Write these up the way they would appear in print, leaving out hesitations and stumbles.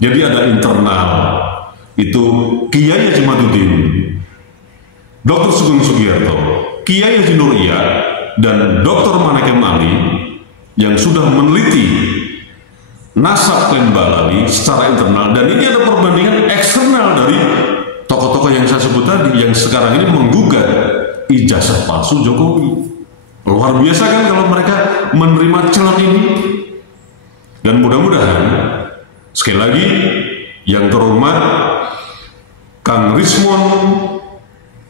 Jadi ada internal, itu Kiai Haji Madudin, Dr. Sugeng Sugiyarto, Kiai Haji Nur Iyad, dan Dr. Manakem Ali yang sudah meneliti nasab Klen Balawi secara internal, dan ini ada perbandingan eksternal dari tokoh-tokoh yang saya sebut tadi yang sekarang ini menggugat ijazah palsu Jokowi. Luar biasa kan kalau mereka menerima celah ini. Dan mudah-mudahan sekali lagi yang terhormat Kang Rismon,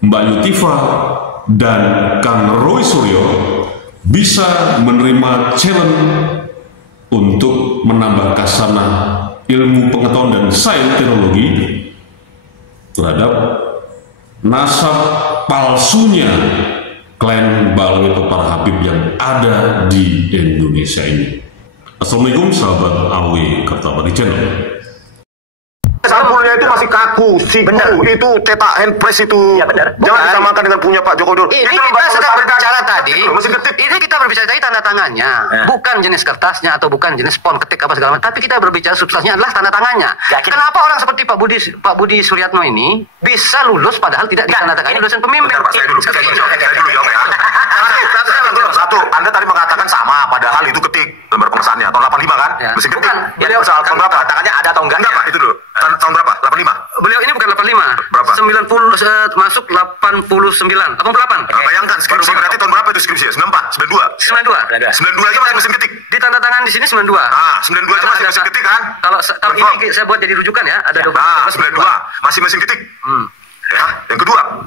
Mbak Yutifa, dan Kang Roy Suryo bisa menerima challenge untuk menambah kasanah ilmu pengetahuan dan sains teknologi terhadap nasab palsunya Klen Balawi atau para Habib yang ada di Indonesia ini. Assalamualaikum sahabat AW Kertabakti Channel. Sampulnya itu masih kaku, itu cetak handpress itu. Ya benar. Jangan disamakan dengan punya Pak Joko Widodo. Ini kita sedang berbicara tadi. Ini kita berbicara tadi tanda tangannya, bukan jenis kertasnya atau bukan jenis font ketik apa segala macam. Tapi kita berbicara substansinya adalah tanda tangannya. Kenapa orang seperti Pak Budi Suryatno ini bisa lulus padahal tidak ditandatangani dosen pemimpin? Saya dulu jawab ya. Satu, Anda tadi mengatakan sama, padahal itu ketik lembar pengesahannya tahun 85 kan? Ya. Mesin ketik. Bukan, Beliau soal tahun berapa? Tangannya ada atau enggak? Enggak Pak, itu dulu. Tahun berapa? 85. Beliau ini bukan 85. Berapa? 90 masuk 89. 88. Nah, bayangkan skripsi berarti tahun berapa itu skripsi? 94, 92. 92 aja masih mesin ketik. Ditandatangan di sini 92. Ah, 92 aja masih mesin ketik kan? Kalau ini saya buat jadi rujukan ya, ada 92 masih mesin ketik. Ya, yang kedua,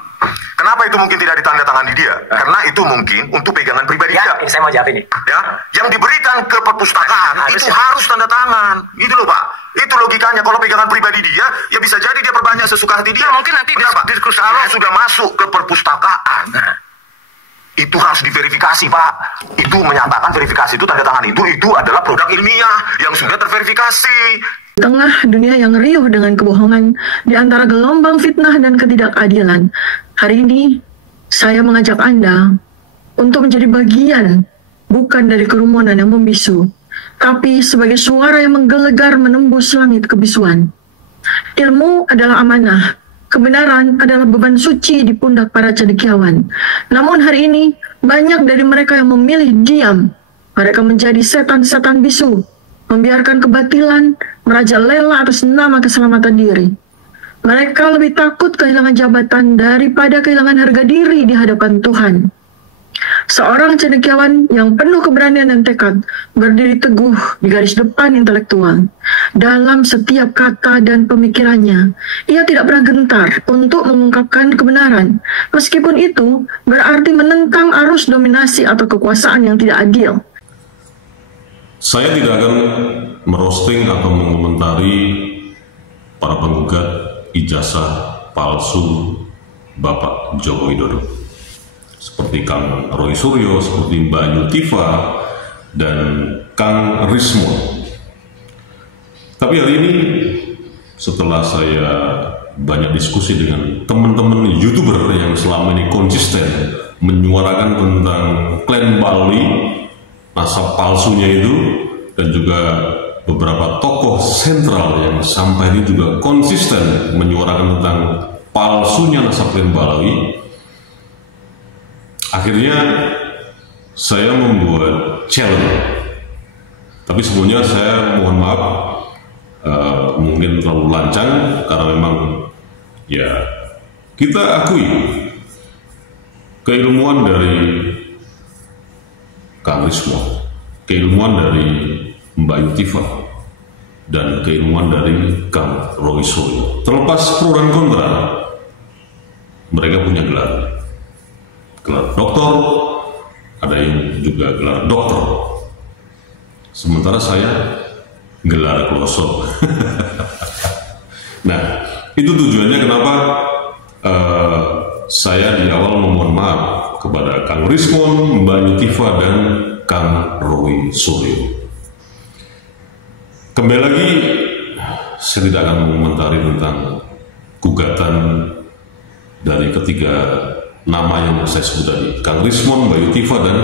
kenapa itu mungkin tidak ditandatangani dia? Karena itu mungkin untuk pegangan pribadi dia. Ini saya mau jawab ini. Ya, yang diberikan ke perpustakaan itu harus tanda tangan. Gitu loh Pak. Itu logikanya. Kalau pegangan pribadi dia, ya bisa jadi dia perbanyak sesuka hati dia. Mungkin nanti diskusi kalau sudah masuk ke perpustakaan, itu harus diverifikasi Pak. Itu menyatakan verifikasi itu tanda tangan itu adalah produk ilmiah yang sudah terverifikasi. Di tengah dunia yang riuh dengan kebohongan di antara gelombang fitnah dan ketidakadilan, hari ini saya mengajak Anda untuk menjadi bagian bukan dari kerumunan yang membisu, tapi sebagai suara yang menggelegar menembus langit kebisuan. Ilmu adalah amanah, kebenaran adalah beban suci di pundak para cendekiawan. Namun hari ini banyak dari mereka yang memilih diam. Mereka menjadi setan-setan bisu, membiarkan kebatilan merajalela atas nama keselamatan diri. Mereka lebih takut kehilangan jabatan daripada kehilangan harga diri di hadapan Tuhan. Seorang cendekiawan yang penuh keberanian dan tekad berdiri teguh di garis depan intelektual. Dalam setiap kata dan pemikirannya, ia tidak pernah gentar untuk mengungkapkan kebenaran, meskipun itu berarti menentang arus dominasi atau kekuasaan yang tidak adil. Saya tidak akan merosting atau mengomentari para penggugat ijazah palsu Bapak Joko Widodo, seperti Kang Roy Suryo, seperti Mbak Yutifa, dan Kang Rismon. Tapi hari ini setelah saya banyak diskusi dengan teman-teman YouTuber yang selama ini konsisten menyuarakan tentang Klen Balawi, nasab palsunya itu, dan juga beberapa tokoh sentral yang sampai ini juga konsisten menyuarakan tentang palsunya nasab Klen Balawi, akhirnya saya membuat challenge. Tapi sebelumnya saya mohon maaf, mungkin terlalu lancang karena memang ya kita akui keilmuan dari Kang Rismon, keilmuan dari Mbak Yutifa, dan keilmuan dari Kang Roy Suryo. Terlepas pro dan kontra, mereka punya gelar doktor, ada yang juga gelar dokter. Sementara saya gelar klosok. Nah, itu tujuannya kenapa saya di awal memohon maaf kepada Kang Rismon, Mbak Yutifa, dan Kang Roy Suryo. Kembali lagi, saya tidak akan mengomentari tentang gugatan dari ketiga nama yang saya sebut tadi, Kang Rismon, Mbak Yutifa, dan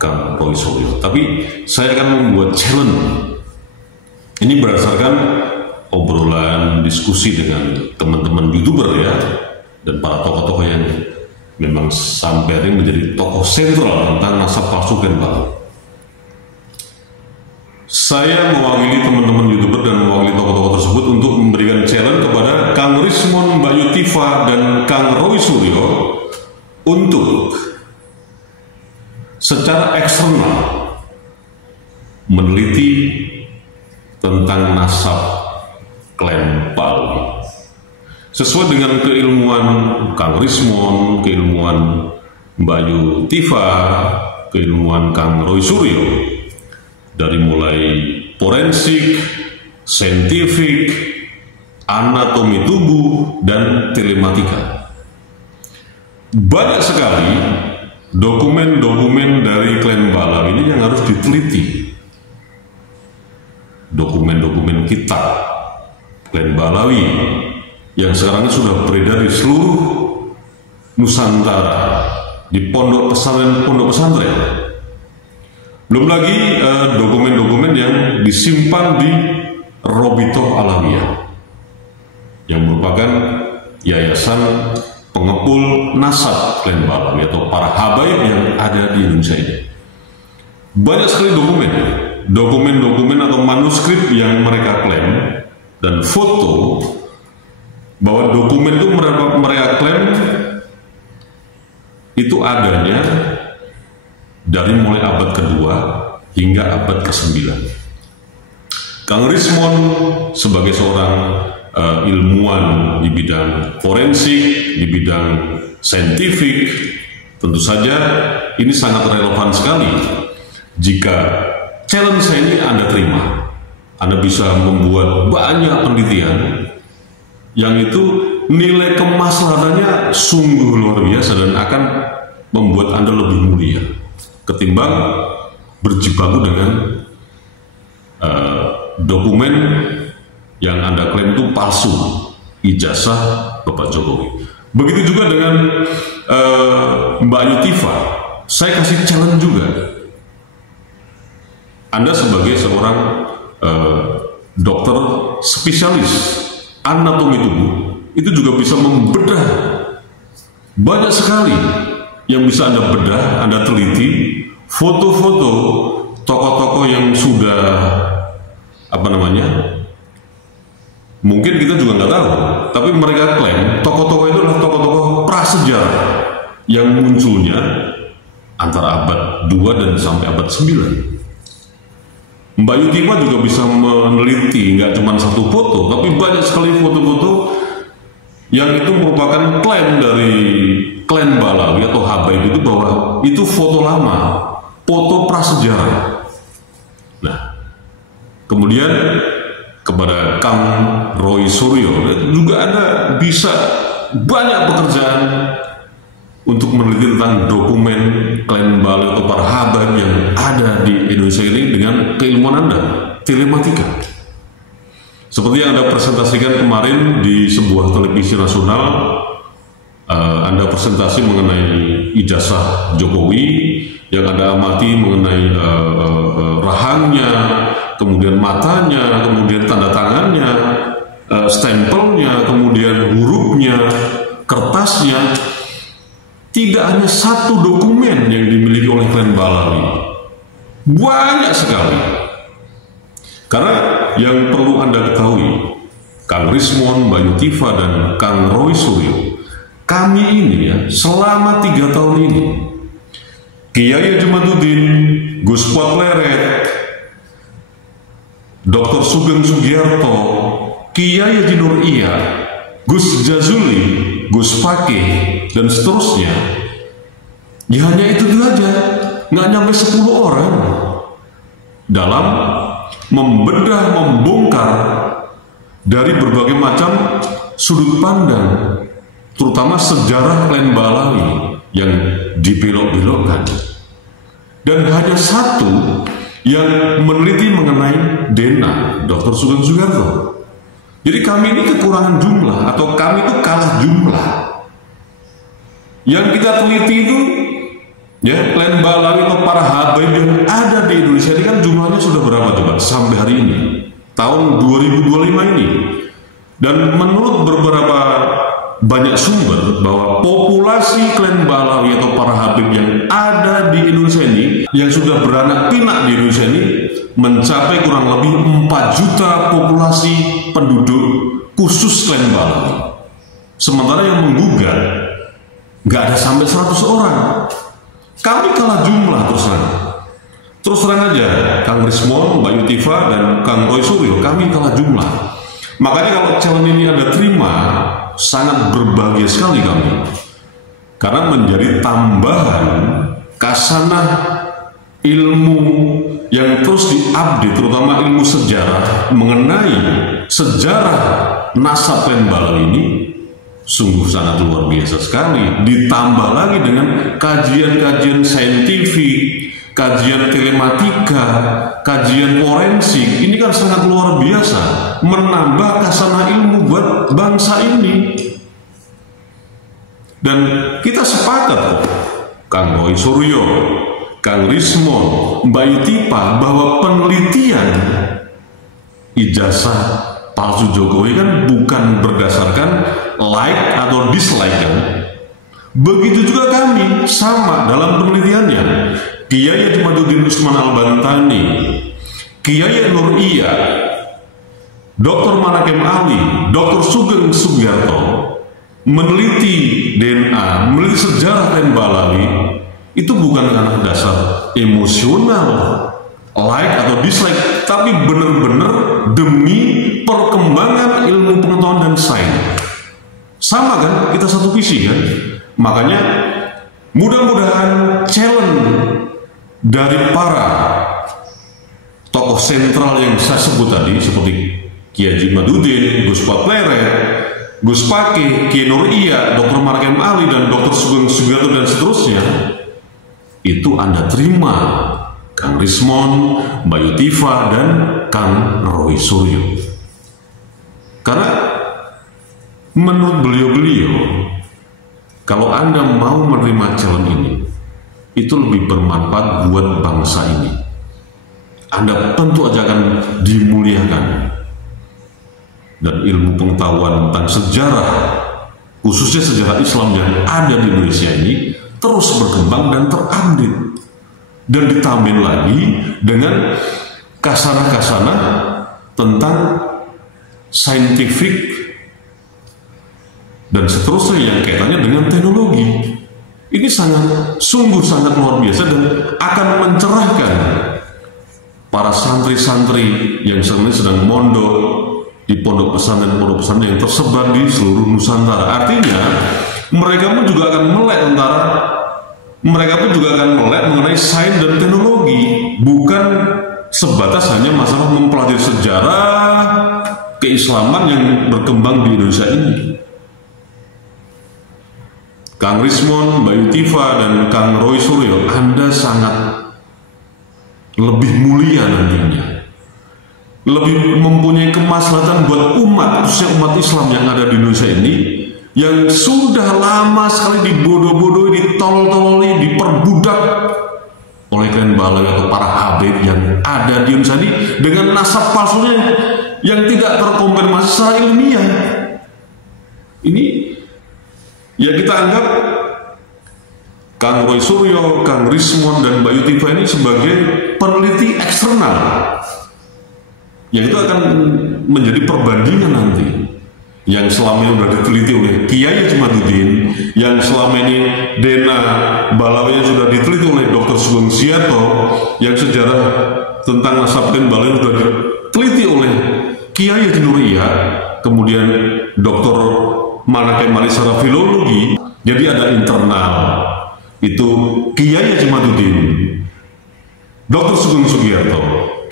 Kang Roy Suryo. Tapi saya akan membuat challenge. Ini berdasarkan diskusi dengan teman-teman YouTuber ya, dan para tokoh-tokoh yang memang sampai hari ini menjadi tokoh sentral tentang nasab palsu Klen Balawi. Saya mewakili teman-teman YouTuber dan mewakili tokoh-tokoh tersebut untuk memberikan challenge kepada Kang Rismon, Mbak Yutiva, dan Kang Roy Suryo untuk secara eksternal meneliti tentang nasab Klen Balawi sesuai dengan keilmuan Kang Rismon, keilmuan Mbak Yutiva, keilmuan Kang Roy Suryo, dari mulai forensik, saintifik, anatomi tubuh, dan telematika. Banyak sekali dokumen-dokumen dari Klen Balawi ini yang harus diteliti. Dokumen-dokumen kitab Klen Balawi yang sekarang ini sudah beredar di seluruh Nusantara, di pondok pesantren. Belum lagi dokumen-dokumen yang disimpan di Robitoh Alawiyah, yang merupakan yayasan pengepul nasab Klen Balawi atau para habaib yang ada di Indonesia ini. Banyak sekali dokumen atau manuskrip yang mereka klaim, dan foto bahwa dokumen itu mereka klaim itu adanya dari mulai abad kedua hingga abad ke-9. Kang Rismon sebagai seorang ilmuwan di bidang forensik, di bidang saintifik, tentu saja ini sangat relevan sekali jika challenge saya ini Anda terima. Anda bisa membuat banyak penelitian yang itu nilai kemaslahatannya sungguh luar biasa dan akan membuat Anda lebih mulia ketimbang berjibaku dengan dokumen yang Anda klaim itu palsu, ijazah Bapak Jokowi. Begitu juga dengan Mbak Yutiva, saya kasih challenge juga. Anda sebagai seorang dokter spesialis anatomi tubuh itu juga bisa membedah banyak sekali yang bisa Anda bedah, Anda teliti foto-foto tokoh-tokoh yang sudah mungkin kita juga nggak tahu, tapi mereka klaim tokoh-tokoh itu adalah tokoh-tokoh prasejarah yang munculnya antara abad 2 dan sampai abad 9. Mbak Yutiva juga bisa meneliti nggak cuma satu foto, tapi banyak sekali foto-foto yang itu merupakan klaim dari Klen Balawi atau habaib itu bahwa itu foto lama, foto prasejarah. Nah, kemudian kepada Kang Roy Suryo juga Anda bisa banyak pekerjaan untuk meneliti tentang dokumen Klen Balawi atau para habaib yang ada di Indonesia ini dengan keilmuan Anda, telematika. Seperti yang Anda presentasikan kemarin di sebuah televisi nasional, Anda presentasi mengenai ijazah Jokowi, yang Anda amati mengenai rahangnya, kemudian matanya, kemudian tanda tangannya, stempelnya, kemudian hurufnya, kertasnya. Tidak hanya satu dokumen yang dimiliki oleh Klen Balawi, banyak sekali. Karena yang perlu Anda ketahui, Kang Rismon, Mbak Yutiva, dan Kang Roy Suryo, kami ini ya selama 3 tahun ini, Kiai Jumaduddin, Gus Potleret, Dr. Sugeng Sugiarto, Kiai Haji Nur Iya, Gus Jazuli, Gus Fakih, dan seterusnya, ya hanya itu aja, nggak nyampe 10 orang dalam membedah, membongkar dari berbagai macam sudut pandang, terutama sejarah Klen Balawi yang dibelok-belokkan. Dan hanya satu yang meneliti mengenai Dena, Dr. Sugeng Sugiarto. Jadi kami ini kekurangan jumlah, atau kami itu kalah jumlah. Yang kita teliti itu ya Klen Balawi atau para habaib yang ada di Indonesia ini kan jumlahnya sudah berapa coba sampai hari ini, tahun 2025 ini. Dan menurut beberapa banyak sumber bahwa populasi klan Balawi atau para Habib yang ada di Indonesia ini, yang sudah beranak pinak di Indonesia ini, mencapai kurang lebih 4 juta populasi penduduk khusus klan Balawi. Sementara yang menggugat nggak ada sampai 100 orang. Kami kalah jumlah terus terang aja, Kang Rismon, Mbak Yutifa, dan Kang Roy Suryo, kami kalah jumlah. Makanya kalau challenge ini Anda terima, sangat berbahagia sekali kami, karena menjadi tambahan kasanah ilmu yang terus diupdate, terutama ilmu sejarah mengenai sejarah nasab klan Balawi ini. Sungguh sangat luar biasa sekali. Ditambah lagi dengan kajian-kajian saintifik, kajian telematika, kajian forensik. Ini kan sangat luar biasa, menambah kasanah ilmu buat bangsa ini. Dan kita sepakat kok, Kang Roy Suryo, Kang Rismon, Mbak Yutifa, bahwa penelitian ijazah palsu Jokowi kan bukan berdasarkan like atau dislike kan. Begitu juga kami, sama dalam penelitiannya. Kiai Jumaduddin Usman Al-Bantani, Kiai Nur Iya, Dr. Manakem Ali, Dr. Sugeng Sugiarto meneliti DNA, meneliti sejarah klan Balawi, itu bukan karena dasar emosional, like atau dislike, tapi benar-benar demi perkembangan ilmu pengetahuan dan sains. Sama kan, kita satu visi kan. Makanya mudah-mudahan challenge dari para tokoh sentral yang saya sebut tadi, seperti Kiai Jumaduddin, Gus Papleret, Gus Pake, Kiai Nur Iya, Dr. Manakem Ali, dan Dr. Sugeng Sugiarto dan seterusnya, itu Anda terima Kang Rismon, Mbak Yutifa, dan Kang Roy Suryo. Karena menurut beliau-beliau, kalau Anda mau menerima challenge ini, itu lebih bermanfaat buat bangsa ini. Anda tentu aja akan dimuliakan. Dan ilmu pengetahuan tentang sejarah, khususnya sejarah Islam yang ada di Indonesia ini, terus berkembang dan terupdate. Dan ditambah lagi dengan kasanah-kasanah tentang saintifik dan seterusnya yang kaitannya dengan teknologi. Ini sungguh sangat luar biasa dan akan mencerahkan para santri-santri yang sedang mondok di pondok pesantren yang tersebar di seluruh Nusantara. Artinya mereka pun juga akan melek mengenai sains dan teknologi, bukan sebatas hanya masalah mempelajari sejarah keislaman yang berkembang di Indonesia ini. Kang Rismon, Mbak Yutifa, dan Kang Roy Suryo, Anda sangat lebih mulia nantinya, lebih mempunyai kemaslahatan buat umat, khususnya umat Islam yang ada di Indonesia ini, yang sudah lama sekali dibodoh-bodohi, ditol-toli, diperbudak oleh klan Balawi atau para Habib yang ada di Indonesia ini dengan nasab palsunya yang tidak terkonfirmasi secara ilmiah. Ini ya kita anggap Kang Roy Suryo, Kang Rismon, dan Mbak Yutifa ini sebagai peneliti eksternal yang itu akan menjadi perbandingan nanti. Yang selama ini sudah diteliti oleh Kiai Jumaduddin, yang selama ini DNA Balawi sudah diteliti oleh Dr. Sugeng Sugiarto, yang sejarah tentang nasab klan Balawi sudah diteliti oleh Kiai Nur Iya, kemudian Dr. Manakem Ali secara filologi. Jadi ada internal, itu Kiai Jumaduddin, Dr. Sugeng Sugiarto,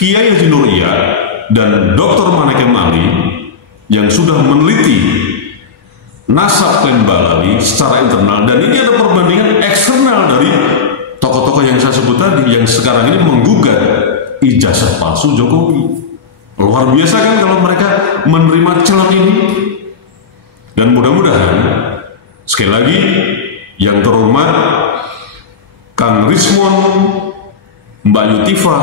Kiai Nur Iya, dan Dr. Manakem Ali yang sudah meneliti nasab klan Balawi secara internal. Dan ini ada perbandingan eksternal dari tokoh-tokoh yang saya sebut tadi, yang sekarang ini menggugat ijazah palsu Jokowi. Luar biasa kan kalau mereka menerima celah ini. Dan mudah-mudahan, sekali lagi, yang terhormat Kang Rismon, Mbak Yutifa,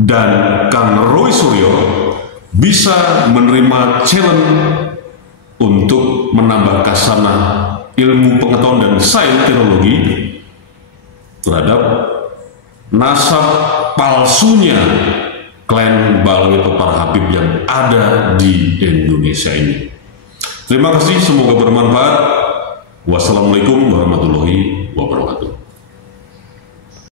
dan Kang Roy Suryo bisa menerima challenge untuk menambah kasanah ilmu pengetahuan dan sains teknologi terhadap nasab palsunya klan Balawi atau para Habib yang ada di Indonesia ini. Terima kasih, semoga bermanfaat. Wassalamualaikum warahmatullahi wabarakatuh.